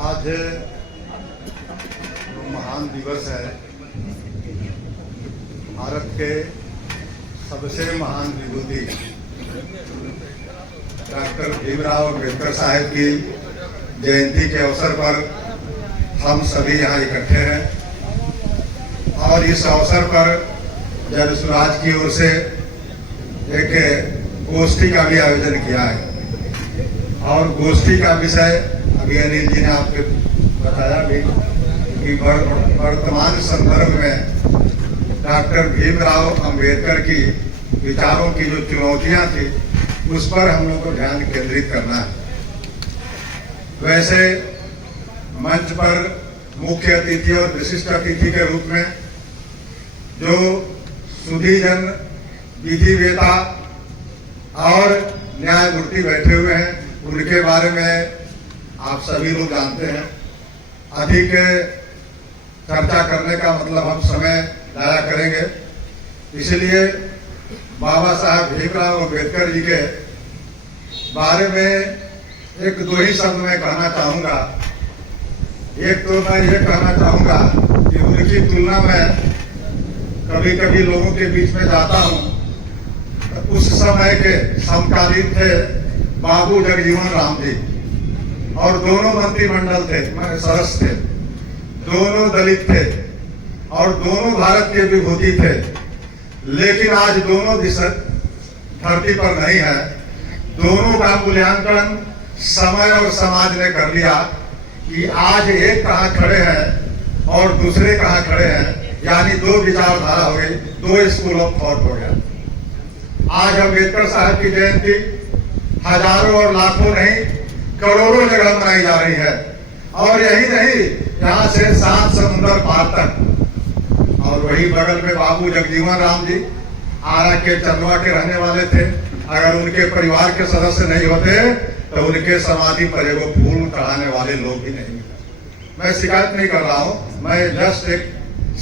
आज महान दिवस है। भारत के सबसे महान विभूति डॉक्टर भीमराव अम्बेडकर साहब की जयंती के अवसर पर हम सभी यहाँ इकट्ठे हैं और इस अवसर पर जन स्वराज की ओर से एक गोष्ठी का भी आयोजन किया है और गोष्ठी का विषय अभी अनिल जी ने आपको बताया भी कि वर्तमान संदर्भ में डॉक्टर भीमराव अंबेडकर की विचारों की जो चुनौतियां थी उस पर हम लोग को ध्यान केंद्रित करना है। वैसे मंच पर मुख्य अतिथि और विशिष्ट अतिथि के रूप में जो सुधीजन विधि वेता और न्यायमूर्ति बैठे हुए हैं उनके बारे में आप सभी लोग जानते हैं। अधिक चर्चा करने का मतलब हम समय जाया करेंगे, इसलिए बाबा साहब भीमराव अम्बेडकर जी के बारे में एक दो ही शब्द मैं कहना चाहूँगा। एक तो मैं ये कहना चाहूँगा कि उनकी तुलना में कभी कभी लोगों के बीच में जाता हूँ तो उस समय के समकालीन थे बाबू जगजीवन राम जी और दोनों मंत्रिमंडल थे, सदस्य थे, दोनों दलित थे और दोनों भारत के विभूति थे। लेकिन आज दोनों धरती पर नहीं है। दोनों का मूल्यांकन समय और समाज ने कर लिया कि आज एक कहाँ खड़े हैं और दूसरे कहाँ खड़े हैं, यानी दो विचारधारा हो गई, दो स्कूल ऑफ थॉट हो गया। आज अम्बेडकर साहब की जयंती हजारों और लाखों नहीं करोड़ों जगह मनाई जा रही है और यही नहीं, यहाँ से 7 समुंदर पार तक। और वही बगल में बाबू जगजीवन राम जी आरा के चंदवा के रहने वाले थे। अगर उनके परिवार के सदस्य नहीं होते तो उनके समाधि पर एगो फूल चढ़ाने वाले लोग भी नहीं मिले। मैं शिकायत नहीं कर रहा हूँ, मैं जस्ट एक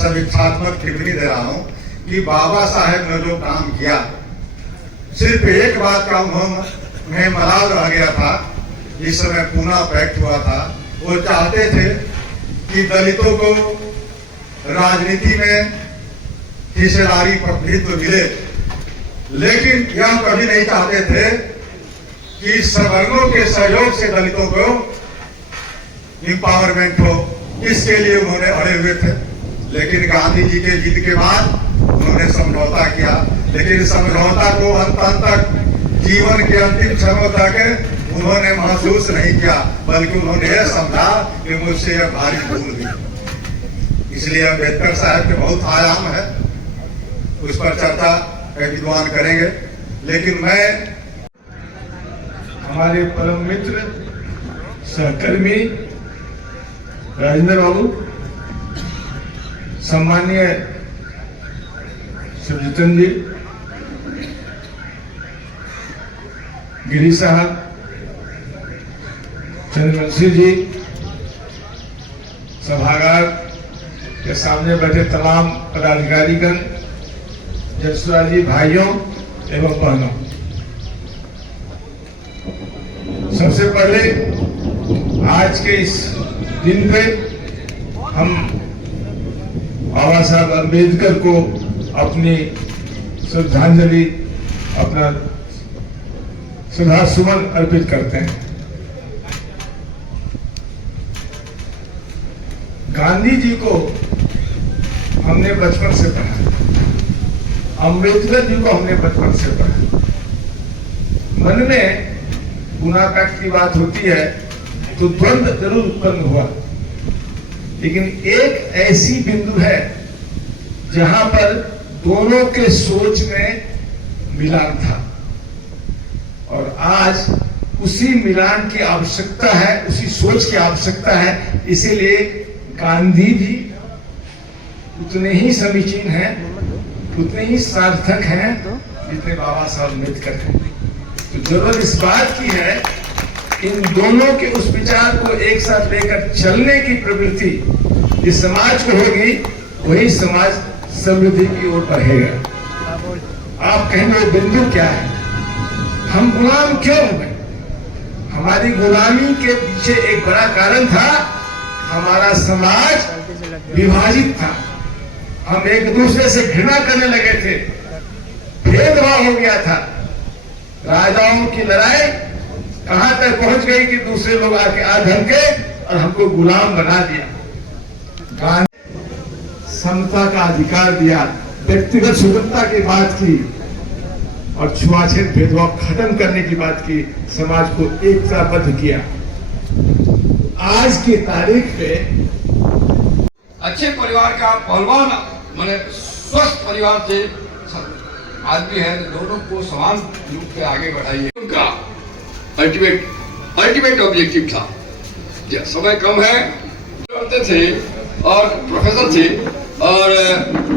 समीक्षात्मक टिप्पणी दे रहा हूँ कि बाबा साहेब ने जो काम किया, सिर्फ एक बात का उन्हें मलाल रह गया था। इस समय पूना पैक्ट हुआ था, वो चाहते थे कि दलितों को राजनीति में हिस्सेदारी प्रतिनिधित्व मिले, लेकिन यह कभी नहीं चाहते थे कि सवर्णों के सहयोग से दलितों को इंपावरमेंट हो। इसके लिए उन्होंने अड़े हुए थे। लेकिन गांधी जी के जीत के बाद उन्होंने समझौता किया, लेकिन समझौता को अंत तक जीवन के अंतिम क्षणों तक उन्होंने महसूस नहीं किया, बल्कि उन्होंने यह समझा कि मुझसे यह भारी भूल हुई। इसलिए अम्बेडकर साहब के बहुत आयाम है, उस पर चर्चा विद्वान करेंगे। लेकिन मैं हमारे परम मित्र सहकर्मी राजेंद्र बाबू, सम्मानीय शिवजीतन जी, गिरी साहब, चंद्रवंशी जी, सभागार के सामने बैठे तमाम पदाधिकारीगण, जसराजी भाइयों एवं बहनों, सबसे पहले आज के इस दिन पे हम बाबा साहब अम्बेडकर को अपनी श्रद्धांजलि, अपना श्रद्धा सुमन अर्पित करते हैं। गांधी जी को हमने बचपन से पढ़ा, अम्बेडकर जी को हमने बचपन से पढ़ा। मन में पूना पैक्ट की बात होती है तो द्वंद्व जरूर उत्पन्न हुआ, लेकिन एक ऐसी बिंदु है जहां पर दोनों के सोच में मिलान था और आज उसी मिलान की आवश्यकता है, उसी सोच की आवश्यकता है। इसीलिए गांधी जी उतने ही समीचीन हैं, उतने ही सार्थक हैं जितने बाबा साहब अम्बेडकर हैं। तो जरूरत इस बात की है इन दोनों के उस विचार को एक साथ लेकर चलने की प्रवृत्ति जिस समाज को होगी वही समाज समृद्धि की ओर बढ़ेगा। आप कहेंगे बिंदु क्या है? हम गुलाम क्यों हो गए? हमारी गुलामी के पीछे एक बड़ा कारण था, हमारा समाज विभाजित था। हम एक दूसरे से घृणा करने लगे थे, भेदभाव हो गया था। राजाओं की लड़ाई कहां तक पहुंच गई कि दूसरे लोग आके आ धमके और हमको गुलाम बना दिया। गांधी समता का अधिकार दिया, व्यक्तिगत स्वतंत्रता की बात की और छुआछूत भेदभाव खत्म करने की बात की, समाज को एकताबद्ध किया। आज की तारीख पे अच्छे परिवार का पहलवान माने स्वस्थ परिवार से आदमी है, दोनों को समान रूप से आगे बढ़ाइए। उनका अल्टीमेट ऑब्जेक्टिव था। समय कम है, करते थे और प्रोफेसर थे और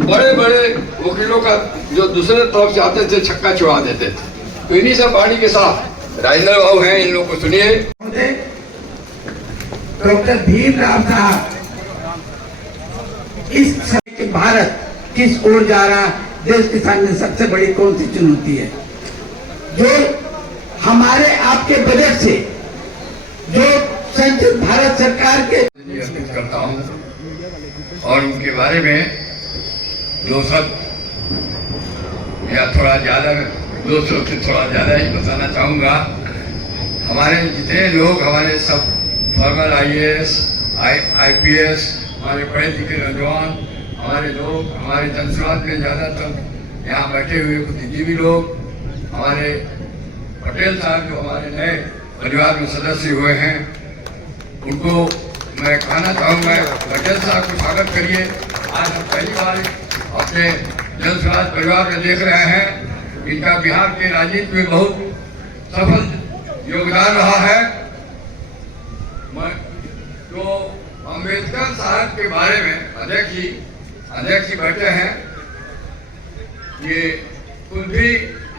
बड़े बड़े वकीलों का जो दूसरे तरफ से आते थे छक्का छुड़ा देते थे। तो इन्हीं सब पार्टी के साथ राजेंद्र बाबू हैं, इन लोगों को सुनिए। डॉक्टर भीमराव साहब, इस समय के भारत किस ओर जा रहा, देश के सामने सबसे बड़ी कौन सी चुनौती है जो हमारे आपके बजट से, जो संयुक्त भारत सरकार के अर्पित करता हूँ और उनके बारे में दो शब्द या थोड़ा ज्यादा, दो शब्द से थोड़ा ज्यादा ही बताना चाहूँगा। हमारे जितने लोग, हमारे सब फॉर्मर IAS, IPS, हमारे पढ़े लिखे नौजवान, हमारे लोग, हमारे जनसमाज में ज़्यादातर यहाँ बैठे हुए बुद्धिजीवी लोग, हमारे पटेल साहब जो हमारे नए परिवार में सदस्य हुए हैं, उनको मैं कहना चाहूँगा, पटेल साहब को स्वागत करिए। आज हम पहली बार अपने जनसमाज परिवार में देख रहे हैं। इनका बिहार के राजनीति में बहुत सफल योगदान रहा है। तो अम्बेडकर साहब के बारे में अध्यक्ष जी बैठे हैं, ये खुद भी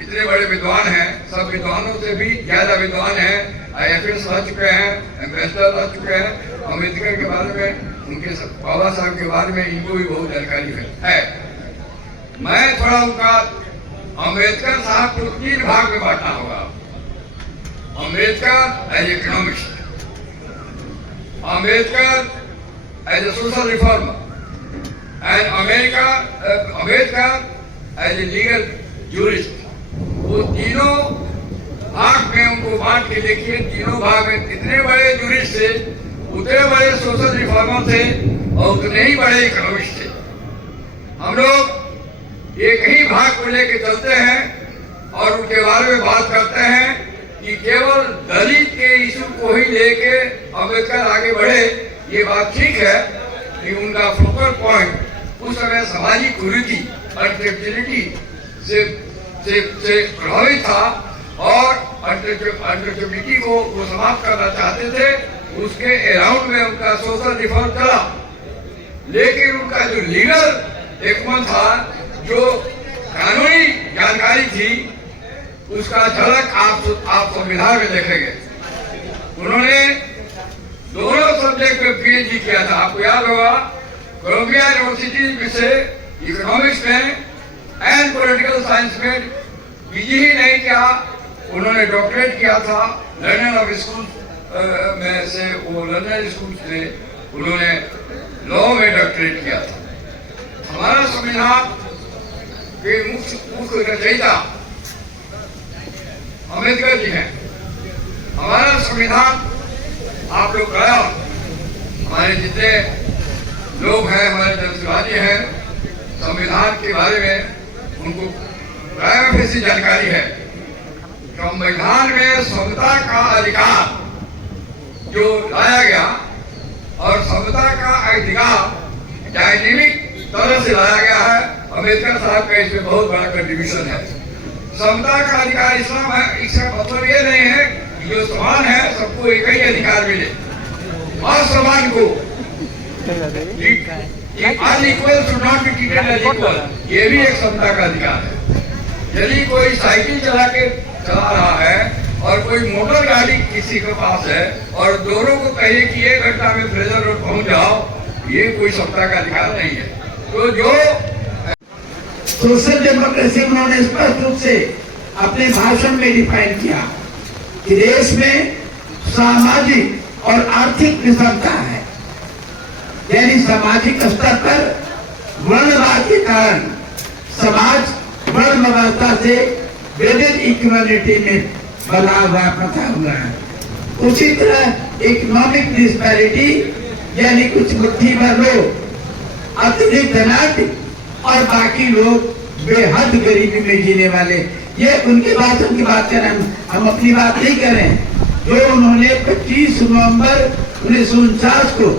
इतने बड़े विद्वान हैं, सब विद्वानों से भी ज्यादा विद्वान हैं, IFS रह चुके हैं, एम्बेसडर रह चुके हैं। अम्बेडकर के बारे में, उनके बाबा साहब के बारे में इनको भी बहुत जानकारी है। मैं थोड़ा उनका अम्बेडकर साहब को 3 भाग में बांटना होगा। Ambedkar as economist, Ambedkar as a social reformer and Ambedkar as a legal jurist. वो तीनों भाग में उनको बांट के देखिए। तीनों भाग में इतने बड़े जूरिस्ट थे, उतने बड़े सोशल रिफॉर्मर थे और उतने ही बड़े इकोनॉमिस्ट थे। हम लोग एक ही भाग को लेके चलते हैं और उनके बारे में बात करते हैं कि केवल दलित के इशू को ही लेके अम्बेडकर आगे बढ़े। ये बात ठीक है कि उनका फोकल पॉइंट उस समय सामाजिक कुरीति, अनटेक्चुअलिटी से प्रभावित था और अनटेक्चुअलिटी को वो समाप्त करना चाहते थे। उसके अराउंड में उनका सोशल रिफॉर्म चला, लेकिन उनका जो लीगल एकमत था, जो कानूनी जानकारी थी, उसका झलक आप संविधान में देखेंगे। उन्होंने दोनों सब्जेक्ट में PhD किया था। आपको याद होगा, कोलंबिया यूनिवर्सिटी से इकोनॉमिक्स में एंड पॉलिटिकल साइंस में PG ही नहीं किया, उन्होंने डॉक्टरेट किया था लंदन ऑफ स्कूल में से। वो लंदन स्कूल से उन्होंने लॉ में डॉक्टरेट किया था। हमारा संविधान के मुख्य रचयिता अम्बेडकर जी हैं। हमारा संविधान आप लोग का, हमारे जितने लोग हैं, हमारे जनसमाजी हैं, संविधान के बारे में उनको प्राय ऐसी जानकारी है। संविधान में समता का अधिकार जो लाया गया और समता का अधिकार डायनेमिक तरह से लाया गया है। अम्बेडकर साहब का इसमें बहुत बड़ा कंट्रीब्यूशन है। समता का अधिकार इस्लाम है, इसका मतलब ये नहीं है कि जो समान है सबको एक ही अधिकार मिले। असमान को unequal should not be treated as equal, ये भी एक समता का अधिकार है। यदि कोई साइकिल चला रहा है और कोई मोटर गाड़ी किसी के पास है और दोनों को कहिए कि 1 घंटा में फ्रेजर रोड पहुंच जाओ, ये कोई समता का अधिकार नहीं है। तो जो सोशल डेमोक्रेसी उन्होंने स्पष्ट रूप से अपने भाषण में डिफाइन किया कि देश में सामाजिक और आर्थिक विषमता है, यानी सामाजिक स्तर पर वर्णवाद के कारण समाज वर्ण व्यवस्था से वेटेड इक्वालिटी में बना हुआ फंसा हुआ है। उसी तरह इकोनॉमिक डिस्पैरिटी, यानी कुछ मुट्ठी भर लोग अत्यधिक धनाढ्य और बाकी लोग बेहद गरीबी में जीने वाले, ये उनके भाषण की बात करें, हम अपनी बात नहीं करें। जो उन्होंने 25 नवंबर 1949 को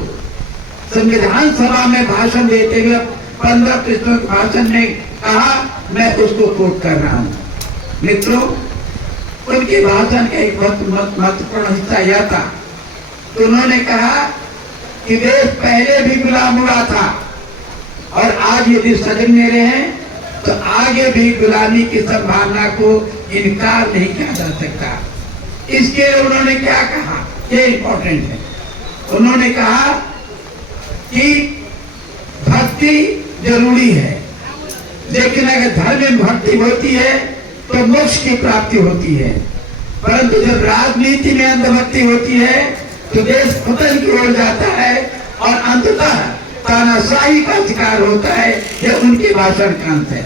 संविधान सभा में भाषण देते हुए 15 पृष्ठों के भाषण में कहा, मैं उसको कोट कर रहा हूँ। मित्रों, उनके भाषण का एक बहुत महत्वपूर्ण हिस्सा यह था तो उन्होंने कहा कि देश पहले भी गुलाम हुआ था और आज यदि सजग मेरे हैं तो आगे भी गुलामी की संभावना को इनकार नहीं किया जा सकता। इसके लिए उन्होंने क्या कहा, ये इंपॉर्टेंट है। उन्होंने कहा कि भक्ति जरूरी है, लेकिन अगर धर्म में भक्ति होती है तो मोक्ष की प्राप्ति होती है, परंतु जब राजनीति में अंधभक्ति होती है तो देश पतन की ओर जाता है और अंततः तानाशाही का शिकार होता है। यह उनके भाषण का अंत है।